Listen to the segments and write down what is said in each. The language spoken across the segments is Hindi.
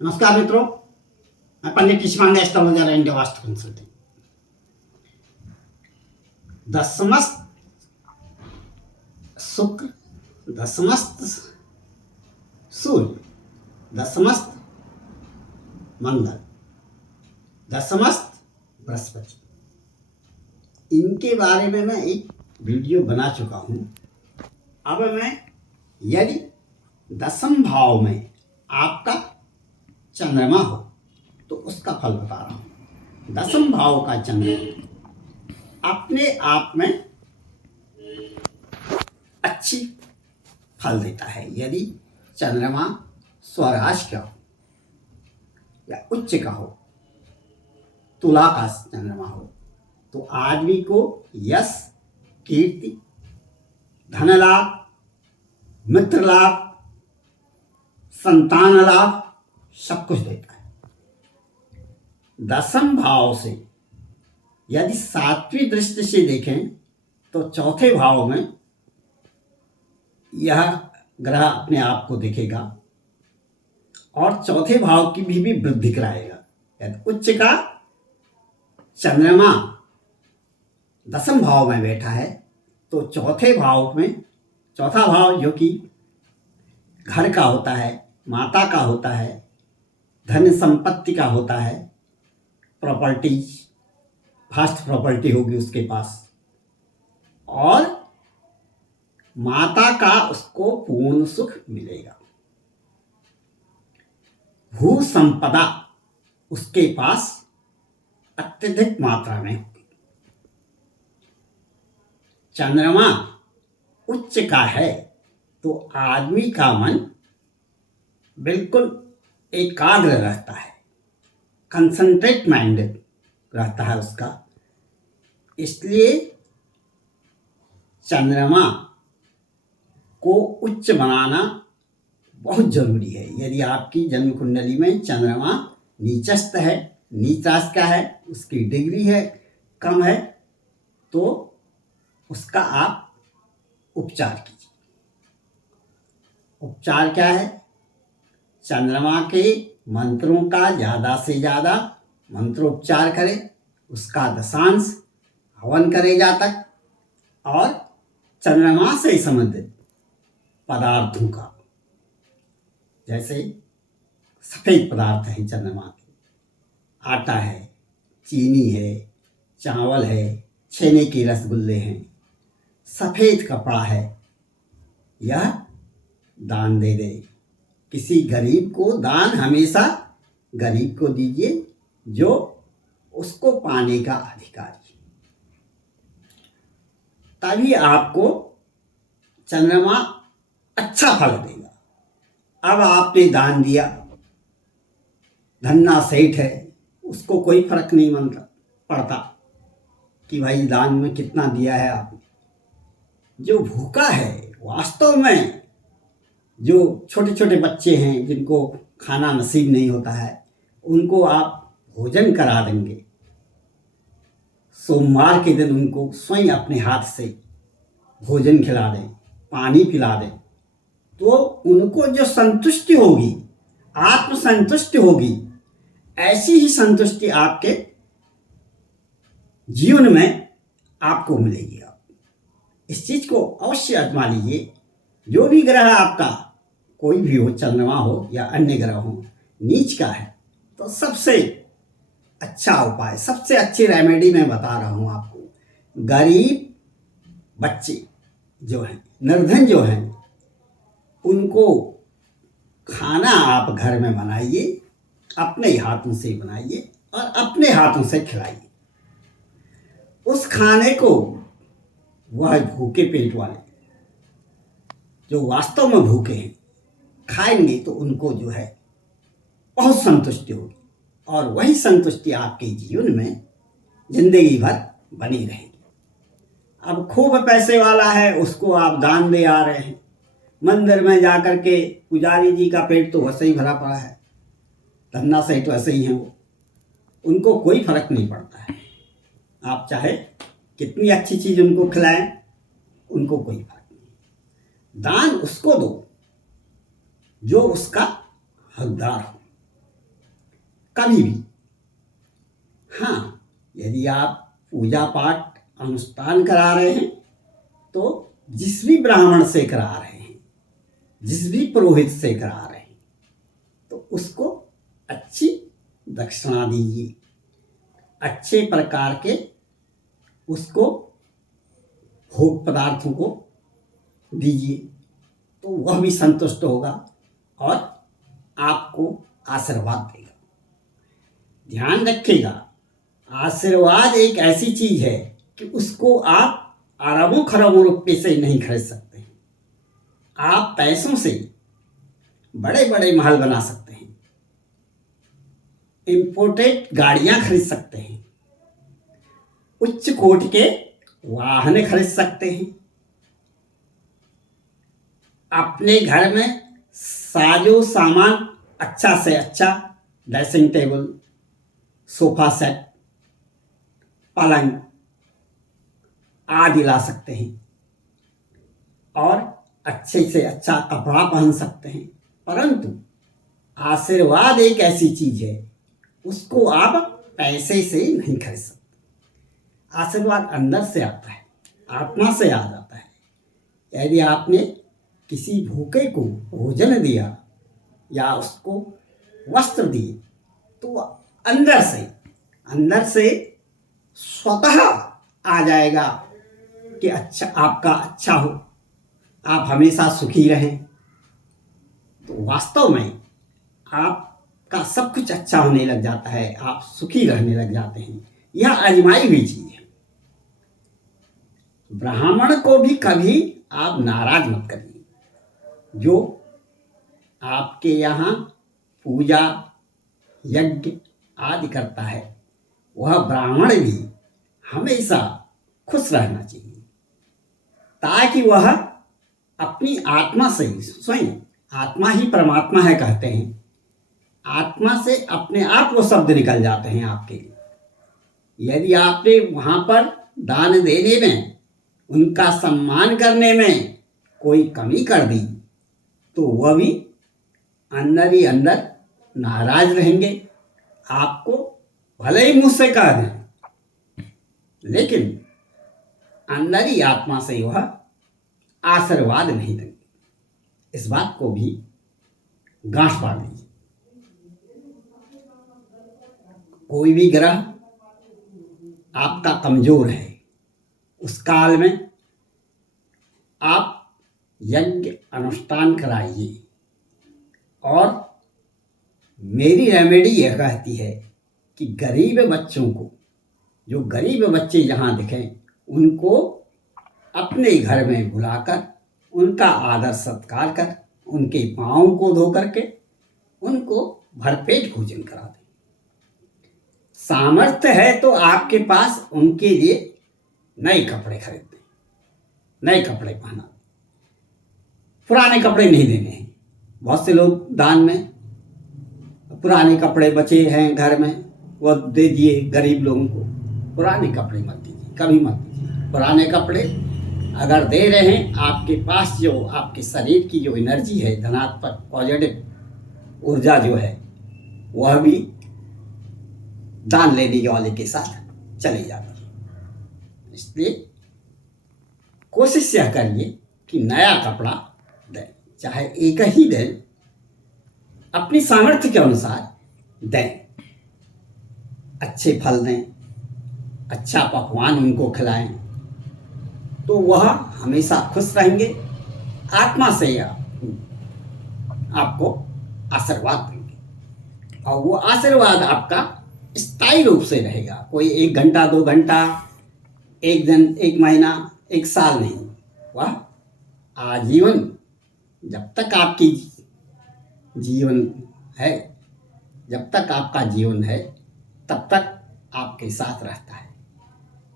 नमस्कार मित्रों, मैं पंडित ईशमांडे एस्ट्रोलॉजर एंड वास्तु कंसल्टेंट। दसमस्त शुक्र, दसमस्त सूर्य, दसमस्त मंगल, दसमस्त बृहस्पति, इनके बारे में मैं एक वीडियो बना चुका हूं। अब मैं यदि दसम भाव में आपका चंद्रमा हो तो उसका फल बता रहा हूं। दसम भाव का चंद्रमा अपने आप में अच्छी फल देता है। यदि चंद्रमा स्वराज का हो या उच्च का हो, तुला का चंद्रमा हो, तो आदमी को यश, कीर्ति, धन लाभ, मित्र लाभ, संतान लाभ सब कुछ देता है। दसम भाव से यदि सातवीं दृष्टि से देखें तो चौथे भाव में यह ग्रह अपने आप को देखेगा और चौथे भाव की भी वृद्धि कराएगा। यदि उच्च का चंद्रमा दसम भाव में बैठा है तो चौथे भाव में, चौथा भाव जो कि घर का होता है, माता का होता है, धन संपत्ति का होता है, प्रॉपर्टीज, फास्ट प्रॉपर्टी होगी उसके पास, और माता का उसको पूर्ण सुख मिलेगा। भू संपदा उसके पास अत्यधिक मात्रा में होगी। चंद्रमा उच्च का है तो आदमी का मन बिल्कुल एकाग्र रहता है, कंसंट्रेट माइंडेड रहता है उसका। इसलिए चंद्रमा को उच्च बनाना बहुत जरूरी है। यदि आपकी जन्म कुंडली में चंद्रमा नीचस्थ है, नीचास्थ का है, उसकी डिग्री है कम है, तो उसका आप उपचार कीजिए। उपचार क्या है? चंद्रमा के मंत्रों का ज़्यादा से ज़्यादा मंत्रोच्चार करें, उसका दशांश हवन करे जातक, और चंद्रमा से संबंधित पदार्थों का, जैसे सफ़ेद पदार्थ हैं चंद्रमा के, आटा है, चीनी है, चावल है, छेने के रसगुल्ले हैं, सफ़ेद कपड़ा है, यह दान दे दे। किसी गरीब को दान हमेशा गरीब को दीजिए जो उसको पाने का अधिकारी है, तभी आपको चंद्रमा अच्छा फल देगा। अब आपने दान दिया, धन्ना सेठ है, उसको कोई फर्क नहीं पड़ता कि भाई दान में कितना दिया है आपने। जो भूखा है, वास्तव में जो छोटे छोटे बच्चे हैं जिनको खाना नसीब नहीं होता है, उनको आप भोजन करा देंगे। सोमवार के दिन उनको स्वयं अपने हाथ से भोजन खिला दें, पानी पिला दें, तो उनको जो संतुष्टि होगी, आत्मसंतुष्टि होगी, ऐसी ही संतुष्टि आपके जीवन में आपको मिलेगी। इस चीज को अवश्य आजमा लीजिए। जो भी ग्रह आपका कोई भी हो, चंद्रमा हो या अन्य ग्रह हो, नीच का है तो सबसे अच्छा उपाय, सबसे अच्छी रेमेडी मैं बता रहा हूं आपको। गरीब बच्चे जो हैं, निर्धन जो हैं, उनको खाना आप घर में बनाइए, अपने हाथों से बनाइए और अपने हाथों से खिलाइए। उस खाने को वह भूखे पेट वाले जो वास्तव में भूखे हैं खाएंगे तो उनको जो है बहुत संतुष्टि होगी, और वही संतुष्टि आपके जीवन में जिंदगी भर बनी रहेगी। अब खूब पैसे वाला है, उसको आप दान दे आ रहे हैं, मंदिर में जाकर के पुजारी जी का पेट तो वैसे ही भरा पड़ा है, धन्ना सेठ वैसे ही हैं, वो उनको कोई फर्क नहीं पड़ता है। आप चाहे कितनी अच्छी चीज उनको खिलाएं, उनको कोई फर्क नहीं। दान उसको दो जो उसका हकदार हो। कभी भी। हाँ, यदि आप पूजा पाठ अनुष्ठान करा रहे हैं तो जिस भी ब्राह्मण से करा रहे हैं, जिस भी पुरोहित से करा रहे हैं, तो उसको अच्छी दक्षिणा दीजिए, अच्छे प्रकार के उसको भोग पदार्थों को दीजिए, तो वह भी संतुष्ट होगा और आपको आशीर्वाद देगा। ध्यान रखिएगा, आशीर्वाद एक ऐसी चीज है कि उसको आप अरबों खरबों रुपये से नहीं खरीद सकते। आप पैसों से बड़े बड़े महल बना सकते हैं, इंपोर्टेड गाड़ियां खरीद सकते हैं, उच्च कोटि के वाहन खरीद सकते हैं, अपने घर में साजो सामान अच्छा से अच्छा ड्रेसिंग टेबल, सोफा सेट, पलंग आदि ला सकते हैं और अच्छे से अच्छा कपड़ा पहन सकते हैं। परंतु आशीर्वाद एक ऐसी चीज है, उसको आप पैसे से नहीं खरीद सकते। आशीर्वाद अंदर से आता है, आत्मा से आ जाता है। यदि आपने किसी भूखे को भोजन दिया या उसको वस्त्र दिए तो अंदर से स्वतः आ जाएगा कि अच्छा, आपका अच्छा हो, आप हमेशा सुखी रहें। तो वास्तव में आपका सब कुछ अच्छा होने लग जाता है, आप सुखी रहने लग जाते हैं। यह आजमाई हुई चीज है। ब्राह्मण को भी कभी आप नाराज मत करिए। जो आपके यहाँ पूजा यज्ञ आदि करता है, वह ब्राह्मण भी हमेशा खुश रहना चाहिए, ताकि वह अपनी आत्मा से, स्वयं आत्मा ही परमात्मा है कहते हैं, आत्मा से अपने आप वो शब्द निकल जाते हैं आपके लिए। यदि आपने वहाँ पर दान देने में, उनका सम्मान करने में कोई कमी कर दी तो वह भी अंदर ही अंदर नाराज रहेंगे। आपको भले ही मुझसे कह दें, लेकिन अंदर ही आत्मा से वह आशीर्वाद नहीं देंगे। इस बात को भी गांठ बांध लीजिए। कोई भी ग्रह आपका कमजोर है, उस काल में आप यज्ञ अनुष्ठान कराइए। और मेरी रेमेडी यह कहती है कि गरीब बच्चों को, जो गरीब बच्चे जहाँ दिखें, उनको अपने घर में बुलाकर उनका आदर सत्कार कर, उनके पाँव को धो करके उनको भरपेट भोजन करा दें। सामर्थ्य है तो आपके पास उनके लिए नए कपड़े खरीद दें, नए कपड़े पहना दें। पुराने कपड़े नहीं देने हैं। बहुत से लोग दान में पुराने कपड़े बचे हैं घर में, वह दे दिए गरीब लोगों को। पुराने कपड़े मत दीजिए, कभी मत दीजिए। पुराने कपड़े अगर दे रहे हैं, आपके पास जो आपके शरीर की जो एनर्जी है, धनात्मक पॉजिटिव ऊर्जा जो है, वह भी दान लेने वाले के साथ चली जाती है। इसलिए कोशिश यह करिए कि नया कपड़ा दें, चाहे एक ही दें, अपनी सामर्थ्य के अनुसार दें। अच्छे फल दें, अच्छा पकवान उनको खिलाएं, तो वह हमेशा खुश रहेंगे। आत्मा से आपको आशीर्वाद देंगे और वो आशीर्वाद आपका स्थायी रूप से रहेगा। कोई 1 घंटा 2 घंटा, 1 दिन, 1 महीना, 1 साल नहीं, वह आजीवन, जब तक आपकी जीवन है, जब तक आपका जीवन है, तब तक आपके साथ रहता है।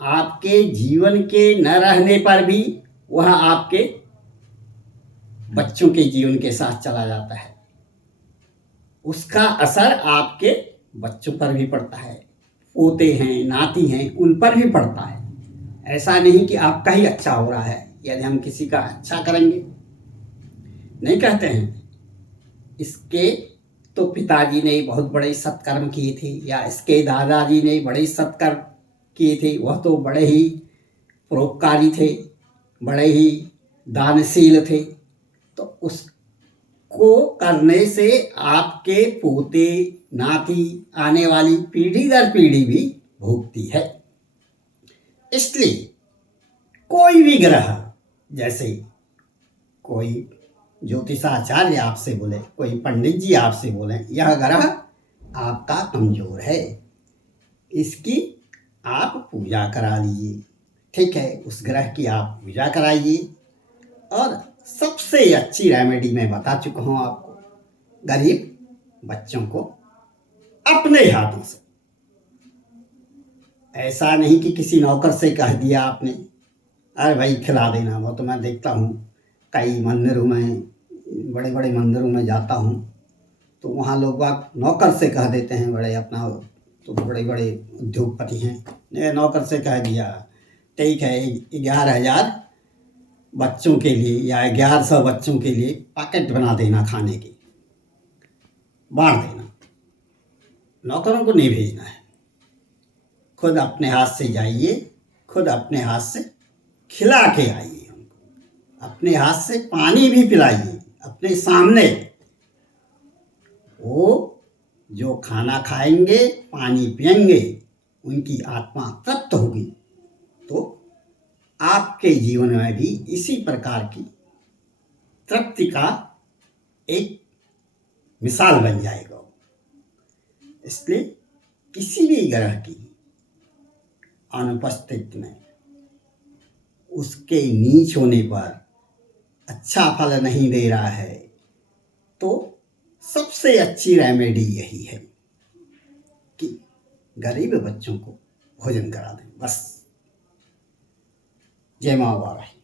आपके जीवन के न रहने पर भी वह आपके बच्चों के जीवन के साथ चला जाता है। उसका असर आपके बच्चों पर भी पड़ता है, पोते हैं, नाती हैं, उन पर भी पड़ता है। ऐसा नहीं कि आपका ही अच्छा हो रहा है यदि हम किसी का अच्छा करेंगे, नहीं कहते हैं। इसके तो पिताजी ने बहुत बड़े सत्कर्म किए थे, या इसके दादाजी ने बड़े सत्कर्म किए थे, वह तो बड़े ही परोपकारी थे, बड़े ही दानशील थे, तो उसको करने से आपके पोते नाती आने वाली पीढ़ी दर पीढ़ी भी भोगती है। इसलिए कोई भी ग्रह, जैसे कोई ज्योतिषाचार्य आपसे बोले, कोई पंडित जी आपसे बोले यह ग्रह आपका कमजोर है, इसकी आप पूजा करा लीजिए, ठीक है, उस ग्रह की आप पूजा कराइए। और सबसे अच्छी रेमेडी मैं बता चुका हूँ आपको, गरीब बच्चों को अपने हाथों से, ऐसा नहीं कि किसी नौकर से कह दिया आपने, अरे भाई खिला देना। वो तो मैं देखता हूँ कई मंदिरों में, बड़े बड़े मंदिरों में जाता हूँ तो वहाँ लोग नौकर से कह देते हैं, बड़े अपना तो बड़े बड़े उद्योगपति हैं, नौकर से कह दिया ठीक है 11,000 बच्चों के लिए या 1100 बच्चों के लिए पैकेट बना देना, खाने की बांट देना। नौकरों को नहीं भेजना है, खुद अपने हाथ से जाइए, खुद अपने हाथ से खिला के आइए, उनको अपने हाथ से पानी भी पिलाइए अपने सामने। वो जो खाना खाएंगे, पानी पिएंगे, उनकी आत्मा तृप्त होगी, तो आपके जीवन में भी इसी प्रकार की तृप्ति का एक मिसाल बन जाएगा। इसलिए किसी भी ग्रह की अनुपस्थिति में, उसके नीच होने पर अच्छा फल नहीं दे रहा है, तो सबसे अच्छी रेमेडी यही है कि गरीब बच्चों को भोजन करा दें, बस। जय माँ वाराही।